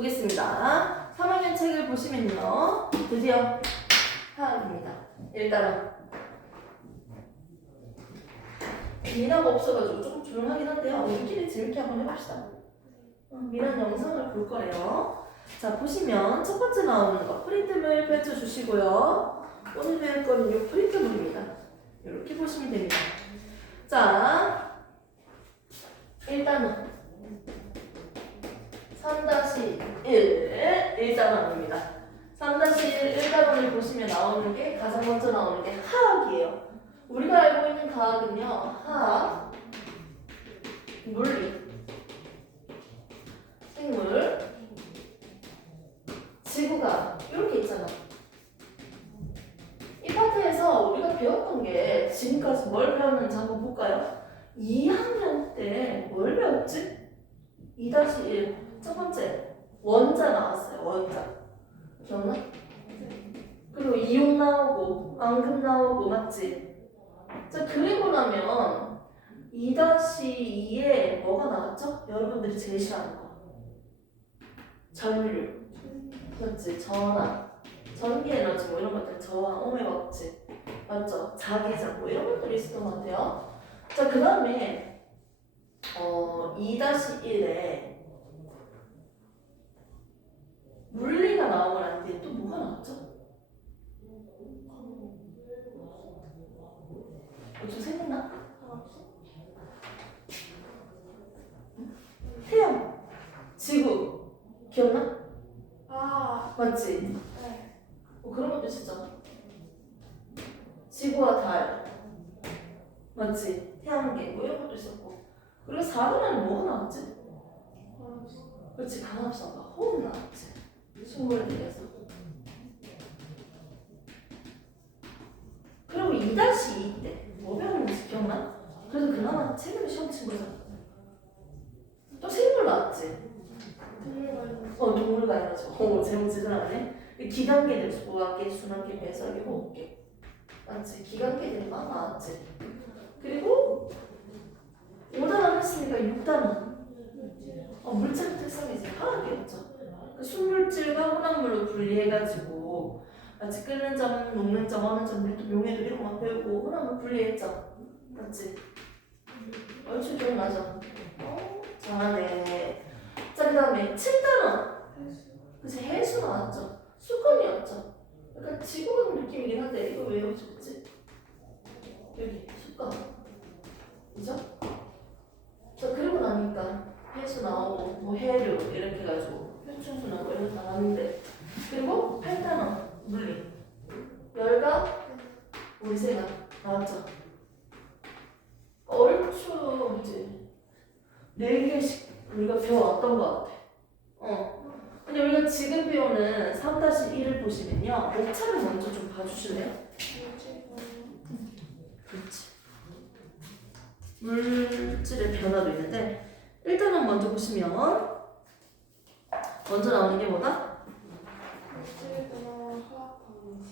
보겠습니다. 3학년 책을 보시면요. 드디어 화학입니다. 일단은 미나가 없어가지고 조금 조용하긴 한데요. 우리끼리 재밌게 한번 해봅시다. 미나 영상을 볼 거래요. 자, 보시면 첫 번째 나오는 거 프린트물 펼쳐주시고요. 오늘 배울 거는 이 프린트물입니다. 이렇게 보시면 됩니다. 자, 일단은 3-1 1단원입니다. 3-1 1단원을 보시면 나오는 게 가장 먼저 나오는 게 화학이에요. 우리가 알고 있는 과학은요. 화학, 물리, 생물, 지구과학 이렇게 있잖아. 이 파트에서 우리가 배웠던 게 지금까지 뭘 배웠는지 한번 볼까요? 2학년 때 뭘 배웠지? 2-1 첫 번째 원자 나왔어요. 원자 기억나? 그리고 이온 나오고 앙금 나오고 맞지? 자, 그리고 나면 2-2에 뭐가 나왔죠? 여러분들이 제일 싫어하는 거 전류 맞지? 전압 전기 에너지 뭐 이런 것들 저항 오메가 없지 맞죠? 자기장 뭐 이런 것들이 있었던 것 같아요. 자, 그 다음에 2-1에 물리가 나오고 난 뒤에 또 뭐가 나왔죠? 좀 생각나? 태양, 지구 기억나? 아, 맞지? 네. 그런 것도 있었잖아. 지구와 달 맞지? 태양계 뭐 이런 것도 있었고 그리고 4번에는 뭐가 나왔지? 그렇지, 강합성과 호흡 나왔지. 식물에 대해서. 그리고 2-2 때 뭐 배웠는지 기억나? 그래서 그나마 최근에 시험 친 거잖아. 또 생물 나왔지? 동물과 에너지. 제목 제대로하네. 기관계들, 소화계, 순환계, 배설계, 호흡계. 맞지? 기관계들이 막 나왔지. 그리고 5단원 했으니까 6단원. 물질 특성이지. 화학이었죠. 그 순물질과 혼합물로 분리해가지고 마치 끓는 점, 녹는 점, 어는 점, 밀도, 용해도 이런 거 배우고 혼합물 분리했죠. 맞지? 얼추 기억나죠? 잘하네. 자, 그 다음에 7단원. 그치, 해수 나왔죠. 수건이었죠. 약간 지구본 느낌이긴 한데 이거 왜 외워줬지? 여기 수건. 그죠? 자, 그리고 나니까 해수 나오고 뭐 해류 이렇게 해가지고 표충수 나오고 이런 거 나왔는데 그리고 8단원 물리 열과 물세가 나왔죠. 얼추 이제 4개씩 우리가 배워왔던 것 같아. 근데 우리가 지금 배우는 3-1을 보시면요 목차를 먼저 좀 봐주실래요? 그렇지. 물질의 변화도 있는데 일단은 먼저 보시면 먼저 나오는 게 뭐다?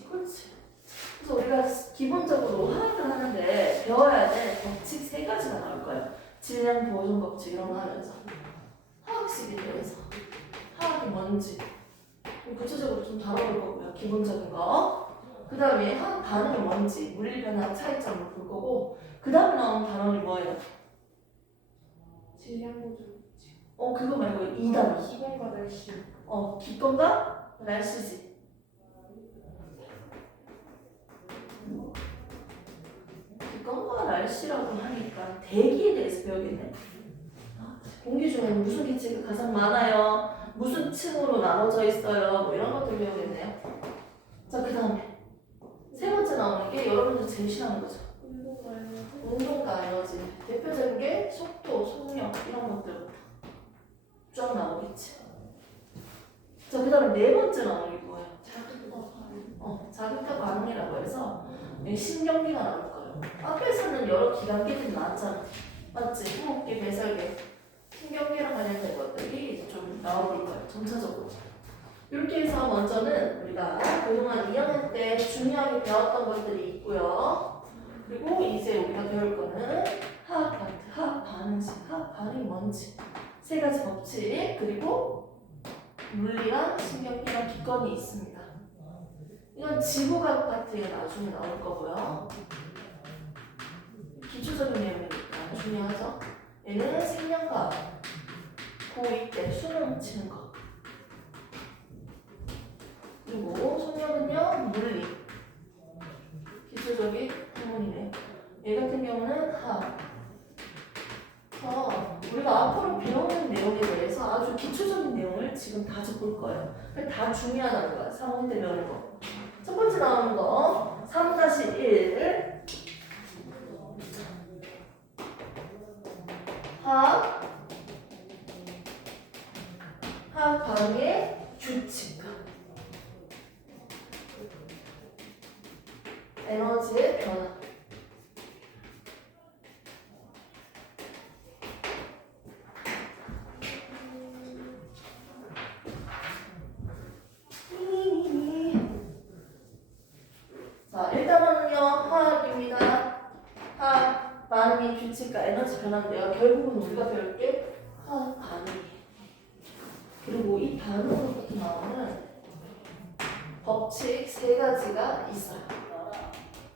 그렇지. 그래서 우리가 기본적으로 화학을 하는데 배워야 될 법칙 3가지가 나올 거예요. 질량 보존 법칙 이런 거 하면서 화학식에 대해서 화학이 뭔지 구체적으로 좀 다뤄볼 거고요. 기본적인 거. 그 다음에 화학 반응이 뭔지 물리 변화 차이점을 볼 거고 그 다음에 나오는 단원이 뭐예요? 질량보존. 그거 말고 2단원. 기본과 날씨. 기권과 날씨지. 기권과 날씨라고 하니까 대기에 대해서 배우겠네. 공기 중에는 무슨 기체가 가장 많아요? 무슨 층으로 나눠져 있어요? 뭐 이런 것들 배우겠네요. 자, 그 다음에 세 번째 나오는 게 여러분들 제일 싫어하는 거죠. 운동과 에너지. 대표적인 게 속도, 속력 이런 것들부터 쫙 나오겠지. 자, 그 다음에 네 번째 나오는 게 뭐예요? 자극과 반응이라고 해서 신경계가 나올 거예요. 앞에서는 여러 기관계들이 나왔잖아. 맞지? 호흡계, 배설계, 신경계랑 관련된 것들이 좀 나와볼 거예요. 점차적으로. 이렇게 해서 먼저는 우리가 그동안 2학년 때 중요하게 배웠던 것들이 있고요. 그리고 이제 우리가 배울 거는 화학 파트, 화학 반응식, 화학 반응이 뭔지 3가지 법칙, 그리고 물리랑 신경계랑 기권이 있습니다. 이건 지구과학 파트에 나중에 나올 거고요. 기초적인 내용이니까 중요하죠. 얘는 생명과학, 고2 때 수능 치는 거. 그리고 소명은요 물리, 기초적인 학문이네. 얘 같은 경우는 화학. 우리가 앞으로 배우는 내용에 대해서 아주 기초적인 내용을 지금 다 적을 거예요. 다 중요하다는 거야. 3학년 때 배우는 거. 첫 번째 나오는 거 3-1 화학 반응의 규칙, 에너지의 변화. 자, 일단은요 화학입니다. 화학 반응의 규칙과 에너지 변화인데요. 결국은 우리가 배울 게 화학 반응이에요. 그리고 이 반응으로부터 나오는 법칙 3가지가 있어요.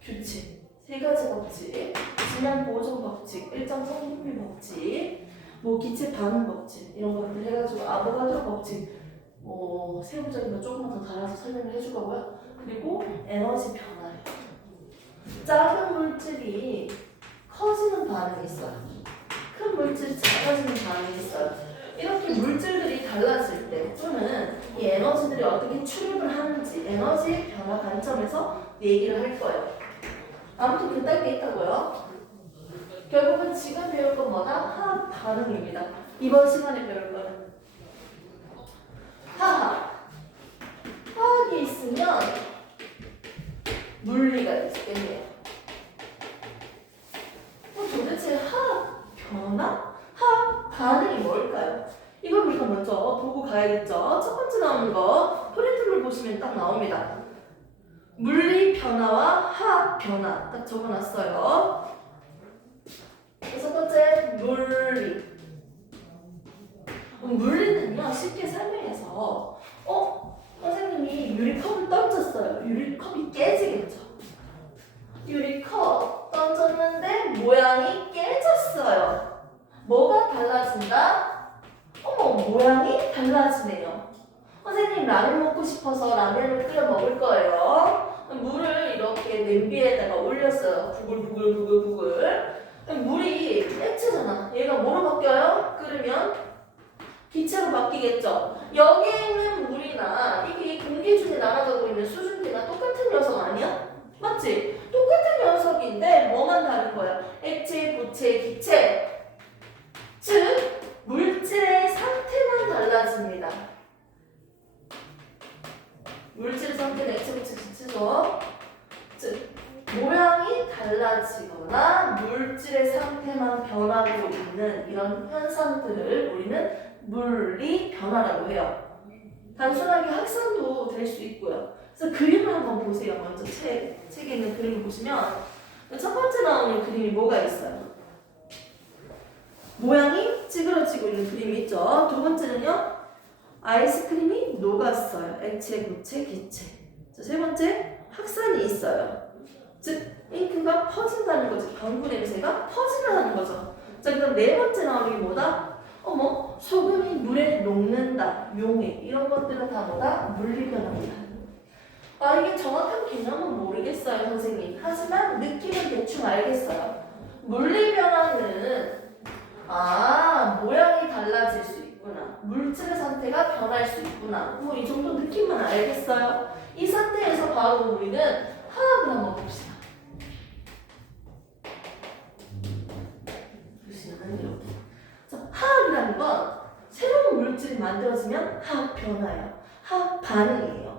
규칙 3가지 법칙, 질량 보존 법칙, 일정 성분비 법칙, 뭐 기체 반응 법칙 이런 것들 해가지고 아보가드로 법칙, 세부적인 거 조금만 더 달아서 설명을 해줄 거고요. 그리고 에너지 변화예요. 작은 물질이 커지는 반응이 있어요. 큰 물질이 작아지는 반응이 있어요. 이렇게 물질들이 달라질 때 또는 이 에너지들이 어떻게 출입을 하는지 에너지 변화 관점에서 얘기를 할 거예요. 아무튼 그딴 게 있다고요. 결국은 지금 배울 건 뭐다? 화학 반응입니다. 이번 시간에 배울 거는 화학이 있으면 물리가 있겠네요. 도대체 화학 변화? 화학 반응이 뭘까요? 이걸 우리가 먼저 보고 가야겠죠. 첫 번째 나오는 거 프린트를 보시면 딱 나옵니다. 물리 변화와 화학 변화 딱 적어놨어요. 첫 번째 물리. 물리는요 쉽게 설명해서 선생님이 유리컵을 던졌어요. 유리컵이 깨지겠죠. 유리컵 던졌는데 모양이 깨졌어요. 뭐가 달라진다? 모양이 달라지네요. 선생님 라면 먹고 싶어서 라면을 끓여 먹을 거예요. 물을 이렇게 냄비에다가 올렸어요. 부글부글. 물이 액체잖아. 얘가 뭐로 바뀌어요? 끓으면 기체로 바뀌겠죠. 여기에 있는 물이나 이게 공기 중에 날아가고 있는 수증기나 똑같은 녀석 아니야? 맞지? 똑같은 녀석인데 뭐만 다른 거야? 액체, 고체, 기체. 즉 물질의 상태만 달라집니다. 물질의 상태는 액체, 고체, 기체죠. 즉 모양이 달라지거나 물질의 상태만 변하고 있는 이런 현상들을 우리는 물리 변화라고 해요. 단순하게 확산도 될 수 있고요. 그래서 그림을 한번 보세요. 먼저 책에 있는 그림을 보시면 첫 번째 나오는 그림이 뭐가 있어요? 모양이 찌그러지고 있는 그림이 있죠. 두 번째는요. 아이스크림이 녹았어요. 액체, 고체, 기체. 세 번째 확산이 있어요. 즉 잉크가 퍼진다는 거죠. 방구 냄새가 퍼진다는 거죠. 자, 그럼 네 번째 나오는 게 뭐다? 소금이 물에 녹는다, 용해 이런 것들은 다 뭐다? 물리 변화입니다. 이게 정확한 개념은 모르겠어요, 선생님. 하지만 느낌은 대충 알겠어요. 물리 변화는 모양이 달라질 수 있구나. 물질의 상태가 변할 수 있구나. 이 정도 느낌만 알겠어요. 이 상태에서 바로 우리는 화학을 한번 봅시다. 보시면 이렇게. 자, 화학이라는 건 새로운 물질이 만들어지면 화학 변화예요. 화학 반응이에요.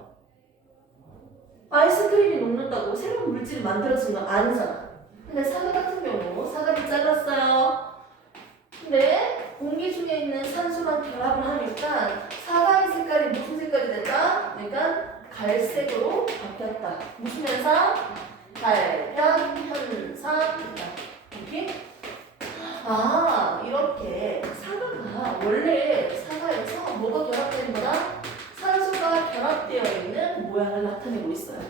아이스크림이 녹는다고 새로운 물질이 만들어지는 건 아니잖아. 근데 사과 같은 경우 사과를 잘랐어요. 근데 공기 중에 있는 산소랑 결합을 하니까 사과의 색깔이 무슨 색깔이 됐다? 그러니까 갈색으로 바뀌었다. 무슨 현상? 발변 현상이다. 이렇게? 이렇게 사과가 원래 사과에서 뭐가 결합된 거다? 결합되어 있는 모양을 나타내고 있어요.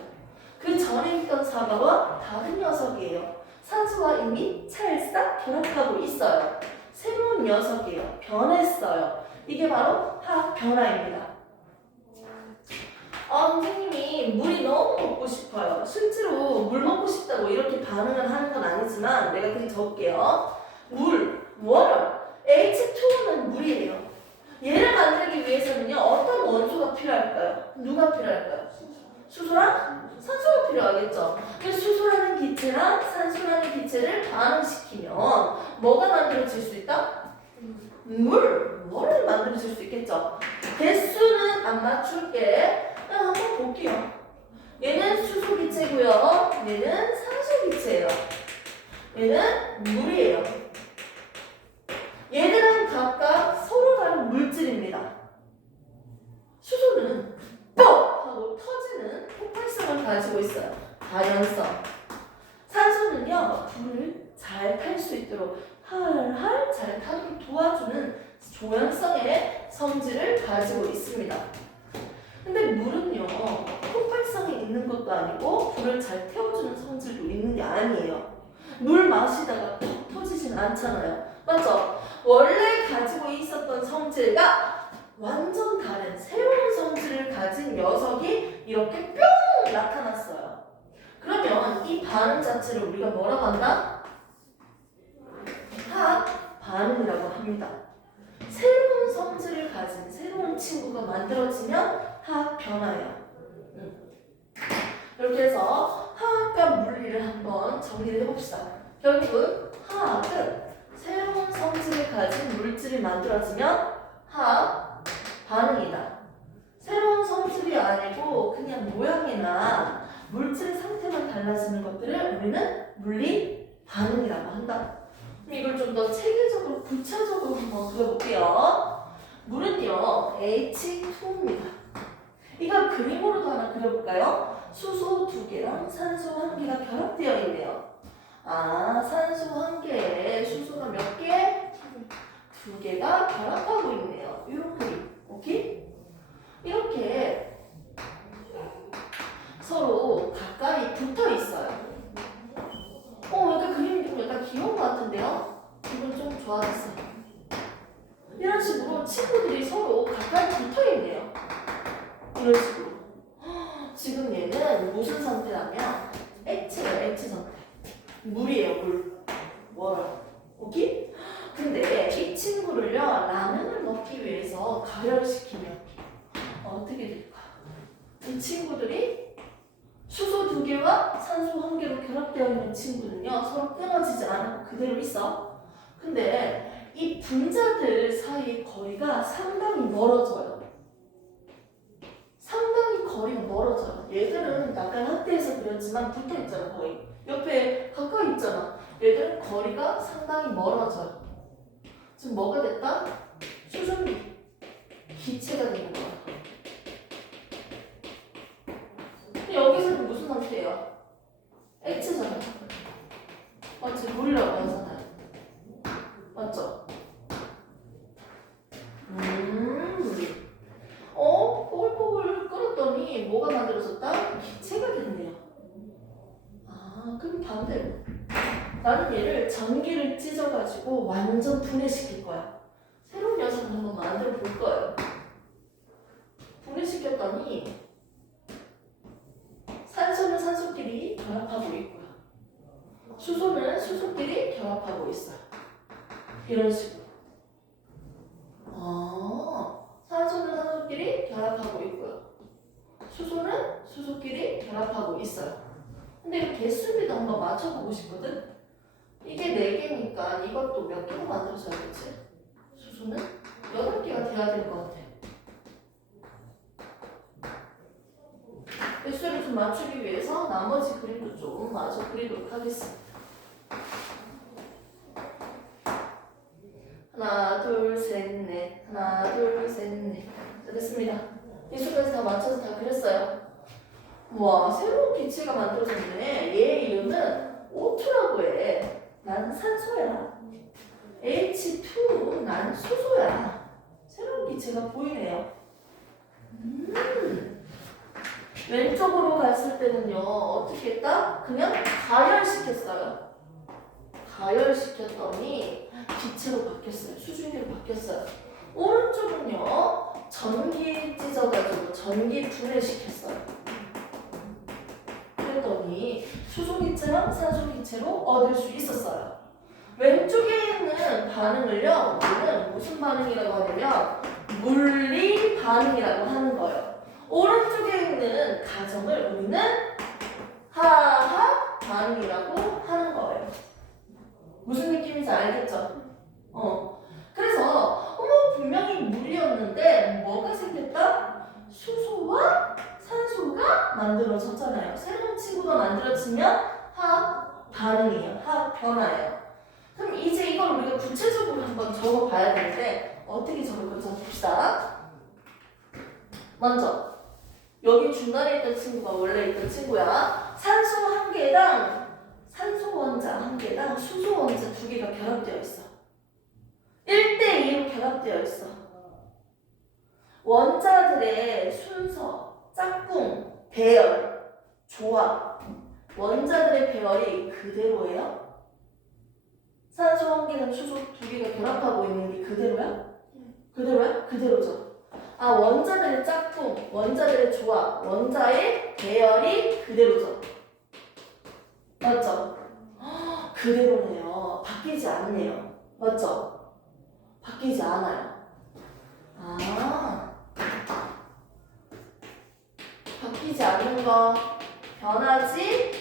그 전에 있던 사과와 다른 녀석이에요. 산소와 이미 찰싹 결합하고 있어요. 새로운 녀석이에요. 변했어요. 이게 바로 화학 변화입니다. 선생님이 물이 너무 먹고 싶어요. 실제로 물 먹고 싶다고 이렇게 반응을 하는 건 아니지만 내가 그냥 적을게요. 물, water, H2O는 물이에요. 얘를 만들기 위해서는요, 어떤 원소가 필요할까요? 누가 필요할까요? 수소랑 산소가 필요하겠죠. 그래서 수소라는 기체랑 산소라는 기체를 반응시키면 뭐가 만들어질 수 있다? 물을 만들어질 수 있겠죠. 개수는 안 맞출게. 그냥 한번 볼게요. 얘는 수소 기체고요. 얘는 산소 기체예요. 얘는 물이에요. 얘들은 각각 서로 다른 물질입니다. 수소는 뻑! 하고 터지는 폭발성을 가지고 있어요. 다연성. 산소는요, 불을 잘 탈 수 있도록 활활 잘 타도록 도와주는 조연성의 성질을 가지고 있습니다. 근데 물은요, 폭발성이 있는 것도 아니고 불을 잘 태워주는 성질도 있는 게 아니에요. 물 마시다가 퍽 터지진 않잖아요. 맞죠? 원래 가지고 있었던 성질과 완전 다른 새로운 성질을 가진 녀석이 이렇게 뿅 나타났어요. 그러면 이 반응 자체를 우리가 뭐라고 한다? 화학 반응이라고 합니다. 새로운 성질을 가진 새로운 친구가 만들어지면 화학 변화예요. 이렇게 해서 화학과 물리를 한번 정리를 해봅시다. 결국은 화학은 새로운 성질을 가진 물질이 만들어지면 화학 반응이다. 새로운 성질이 아니고 그냥 모양이나 물질 상태만 달라지는 것들을 우리는 물리 반응이라고 한다. 이걸 좀 더 체계적으로 구체적으로 한번 그려볼게요. 물은요 H2입니다. 이걸 그림으로도 하나 그려볼까요? 수소 2개랑 산소 1개가 결합되어 있네요. 산소 1개에 수소가 몇 개? 2개가 결합하고 있네요. 이런 그림. 오케이? 이렇게 서로 가까이 붙어 있어요. 약간 그림이 좀 약간 귀여운 것 같은데요? 이건 좀 좋아졌어요. 이런 식으로 친구들이 서로 가까이 붙어 있네요. 이런 식으로. 지금 얘는 무슨 상태냐면 액체예요, 액체 상태. 물이에요, 물. 오케이? 근데 이 친구를요, 라면을 먹기 위해서 가열시키면 어떻게 될까? 이 친구들이 수소 2개와 산소 1개로 결합되어 있는 친구는요, 서로 끊어지지 않고 그대로 있어. 근데 이 분자들 사이의 거리가 상당히 멀어져요. 상당히 거리가 멀어져요. 얘들은 약간 확대해서 그렸지만 붙어 있잖아, 거의. 옆에 가까이 있잖아. 얘들은 거리가 상당히 멀어져요. 지금 뭐가 됐다? 수증기. 기체가 되는 거야. 근데 여기서는 무슨 상태예요? 액체잖아. 맞지? 물이라고 하잖아요. 맞죠? 뽀글뽀글 끓었더니 뭐가 만들어졌다? 기체가 됐네요. 그럼 반대로. 나는 얘를 전기를 찢어가지고 완전 분해시킬 거야. 새로운 녀석을 한번 만들어 볼 거예요. 분해시켰더니 산소는 산소끼리 결합하고 있고요. 수소는 수소끼리 결합하고 있어요. 이런 식으로. 산소는 산소끼리 결합하고 있고요. 수소는 수소끼리 결합하고 있어요. 근데 이 개수비도 한번 맞춰보고 싶거든? 이게 4개니까 이것도 몇 개로 만들어져야겠지? 수소는 8개가 돼야 될 것 같아. 개수를 좀 맞추기 위해서 나머지 그림도 좀 마저 그리도록 하겠습니다. 하나, 둘, 셋, 넷. 하나, 둘, 셋, 넷. 자, 됐습니다. 개수까지 다 맞춰서 다 그렸어요. 와, 새로운 기체가 만들어졌네. 얘 이름은 O2라고 해. 난 산소야. H2, 난 수소야. 새로운 기체가 보이네요. 왼쪽으로 갔을 때는요, 어떻게 했다? 그냥 가열시켰어요. 가열시켰더니 기체로 바뀌었어요. 수증기로 바뀌었어요. 오른쪽은요, 전기 찢어가지고 전기 분해시켰어요. 그랬더니 수소기체랑 산소기체로 얻을 수 있었어요. 왼쪽에 있는 반응을요, 우리는 무슨 반응이라고 하냐면 물리 반응이라고 하는 거예요. 오른쪽에 있는 가정을 우리는 화학 반응이라고 하는 거예요. 무슨 느낌인지 알겠죠? 그래서 분명히 물이었는데 뭐가 생겼다? 수소와 산소가 만들어졌잖아요. 새로운 친구가 만들어지면 화학 반응이에요. 화학 변화예요. 그럼 이제 이걸 우리가 구체적으로 한번 적어봐야 되는데 어떻게 적을 건지 봅시다. 먼저 여기 중간에 있던 친구가 원래 있던 친구야. 산소 한 개당 산소 원자 한 개당 수소 원자 두 개가 결합되어 있어. 1대2로 결합되어 있어. 원자들의 순서, 짝꿍, 배열, 조합. 원자들의 배열이 그대로예요? 산소 한 개당 수소 두 개가 결합하고 있는 게 그대로야? 그대로야? 그대로죠. 원자들의 짝꿍, 원자들의 조합, 원자의 배열이 그대로죠. 맞죠? 그대로네요. 바뀌지 않네요. 맞죠? 바뀌지 않아요. 바뀌지 않는 거, 변하지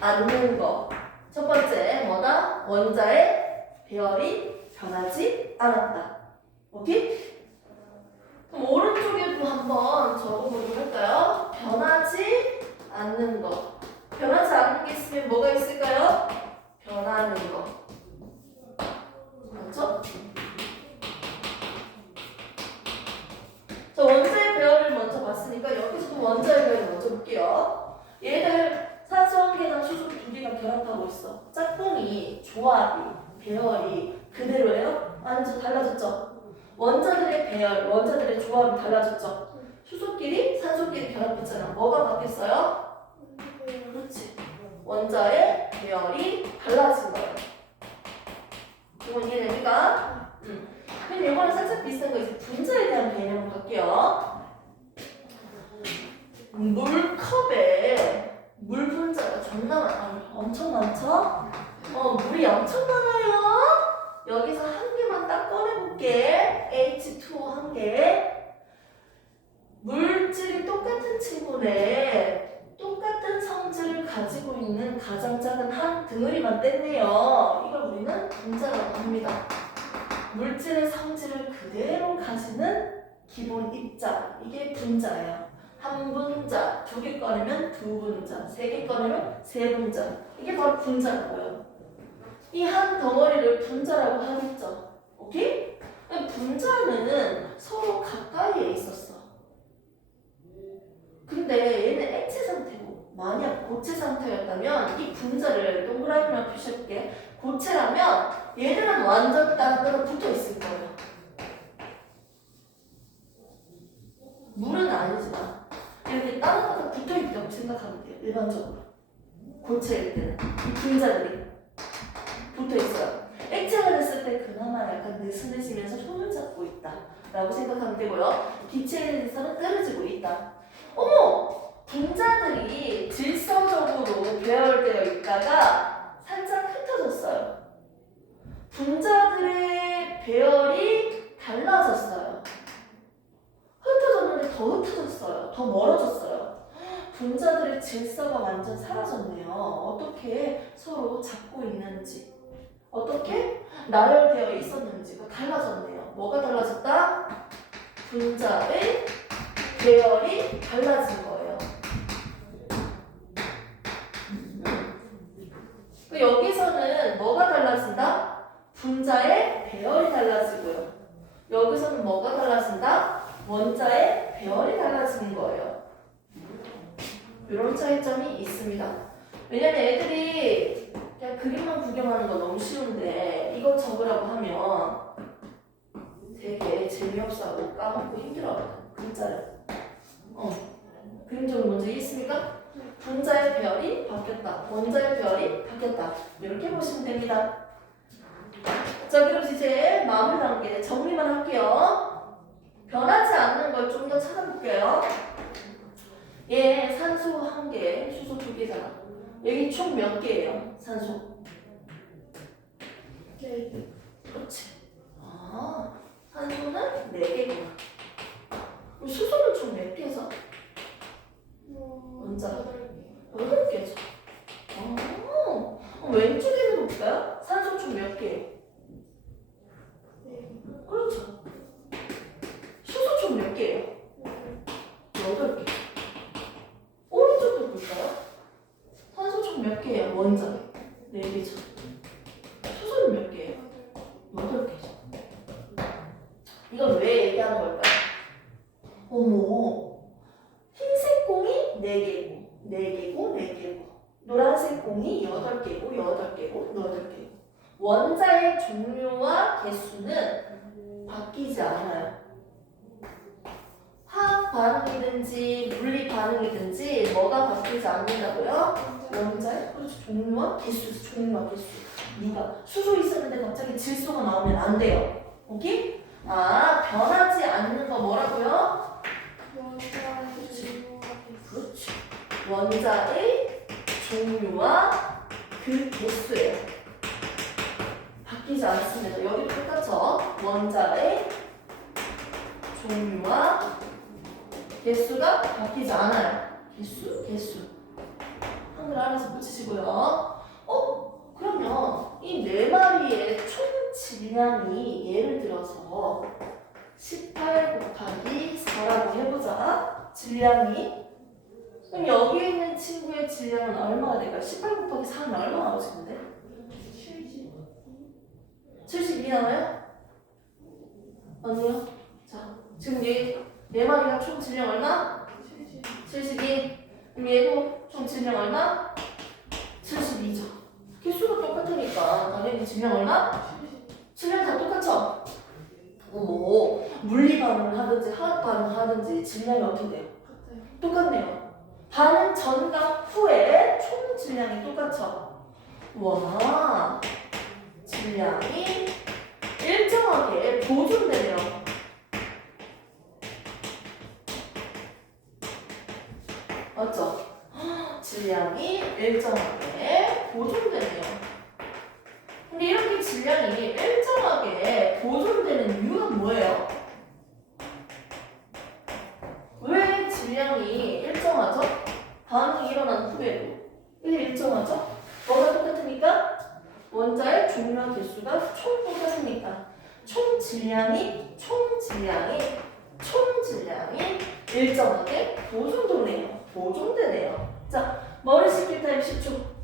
않는 거. 첫 번째 뭐다? 원자의 배열이 변하지 않았다. 오케이? 그럼 오른쪽에도 한번 적어보도록 할까요? 변하지 않는 거. 변하지 않는 게 있으면 뭐가 있을까요? 변하는 거. 맞죠? 자, 원자의 배열을 먼저 봤으니까 여기서도 원자의 배열을 먼저 볼게요. 얘들 산소 한 개당 수소 두 개가 결합하고 있어. 짝꿍이, 조합이, 배열이 그대로예요? 완전 달라졌죠? 원자들의 배열, 원자들의 조합이 달라졌죠? 수소끼리, 산소끼리 결합했잖아. 뭐가 바뀌었어요? 그렇지. 원자의 배열이 달라진 거예요. 이건 이해됩니까? 그럼 이거는 살짝 비슷한 거 이제 분자에 대한 개념을 갈게요. 물컵에 물 분자가 엄청 많죠? 물이 엄청 많아요. 여기서 한 개만 딱 꺼내볼게. H2O 한 개. 물질이 똑같은 친구네. 똑같은 성질을 가지고 있는 가장 작은 한 덩어리만 뗐네요. 이걸 우리는 분자라고 합니다. 물질의 성질을 그대로 가지는 기본 입자. 이게 분자예요. 한 분자, 두 개 꺼내면 두 분자, 세 개 꺼내면 세 분자. 이게 바로 분자라고요. 이 한 덩어리를 분자라고 하겠죠. 오케이? 분자는 서로 가까이에 있었어. 근데 얘는 액체 상태고 만약 고체 상태였다면 이 분자를 동그라미로 표시해볼게. 고체라면 얘들은 완전 따로따로 붙어있을 거예요. 물은 아니지만 이렇게 따로따로 붙어있다고 생각하면 돼요. 일반적으로. 고체일 때는 이 분자들이 붙어있어요. 액체가 됐을 때 그나마 약간 느슨해지면서 손을 잡고 있다 라고 생각하면 되고요. 기체에 대해서는 떨어지고 있다. 어머! 분자들이 질서적으로 배열되어 있다가 살짝 흩어졌어요. 분자들의 배열이 달라졌어요. 흩어졌는데 더 흩어졌어요. 더 멀어졌어요. 분자들의 질서가 완전 사라졌네요. 어떻게 서로 잡고 있는지, 어떻게 나열되어 있었는지가 달라졌네요. 뭐가 달라졌다? 분자의 배열이 달라진 거예요. 여기서는 뭐가 달라진다? 분자의 배열이 달라지고요. 여기서는 뭐가 달라진다? 원자의 배열이 달라지는 거예요. 이런 차이점이 있습니다. 왜냐면 애들이 그냥 그림만 구경하는 거 너무 쉬운데 이거 적으라고 하면 되게 재미없어하고 까먹고 힘들어하거든. 글자를. 그림적으로 먼저 이해했습니까? 분자의 별이 바뀌었다. 원자의 별이 바뀌었다. 이렇게 보시면 됩니다. 자, 그럼 이제 마무리 단계 정리만 할게요. 변하지 않는 걸 좀 더 찾아볼게요. 얘 산소 1개, 수소 2개잖아. 여기 총 몇 개예요? 산소. 네. 그렇지. 아, 산소는 4개구나. 그럼 수소는 총 몇 개죠? 원자. 8개죠. 왼쪽에는 볼까요? 산소 총 몇 개예요? 그렇죠. 수소 총 몇 개예요? 8개. 오른쪽도 볼까요? 산소 총 몇 개예요? 원자 4개죠. 수소는 몇 개예요? 8개죠. 이건 왜 얘기하는 걸까요? 어머, 흰색 공이 4개고, 4개고, 4개고, 노란색 공이 8개고, 8개고, 8개고. 원자의 종류와 개수는 바뀌지 않아요. 화학 반응이든지 물리 반응이든지 뭐가 바뀌지 않는다고요? 원자의 그렇죠. 종류와 개수, 종류와 개수. 네가 수소 있었는데 갑자기 질소가 나오면 안 돼요. 오케이? 아, 변하지 않는 거 뭐라고요? 그렇지. 원자의 종류와 그 개수예요. 바뀌지 않습니다. 여기도 똑같죠? 원자의 종류와 개수가 바뀌지 않아요. 개수. 한글 안에서 붙이시고요. 그러면 이 4마리의 총 질량이 예를 들어서 18 곱하기 4라고 해보자. 질량이. 그럼 여기 있는 친구의 질량은 얼마가 될까요? 18 곱하기 4는 얼마 나오지 근데? 72 나와요? 아니요. 자, 지금 얘 4마리가 총 질량 얼마? 72. 그럼 얘도 총 질량 얼마? 72죠. 개수가 똑같으니까 당연히 질량 얼마? 질량 다 똑같죠? 오, 물리 반응을 하든지 화학 반응을 하든지 질량이 어떻게 돼요? 똑같네요. 반응 전과 후에 총 질량이 똑같죠? 와, 질량이 일정하게 보존되네요. 맞죠? 질량이 일정하게 보존되네요. 근데 이렇게 질량이 일정하게 보존되는 이유는 뭐예요? 왜 질량이 일정하죠? 반응이 일어난 후에도 왜 일정하죠? 뭐가 똑같으니까? 원자의 종류와 개수가 총 똑같으니까 총 질량이 일정하게 보존되네요. 자, 머리 식힐 타임 10초.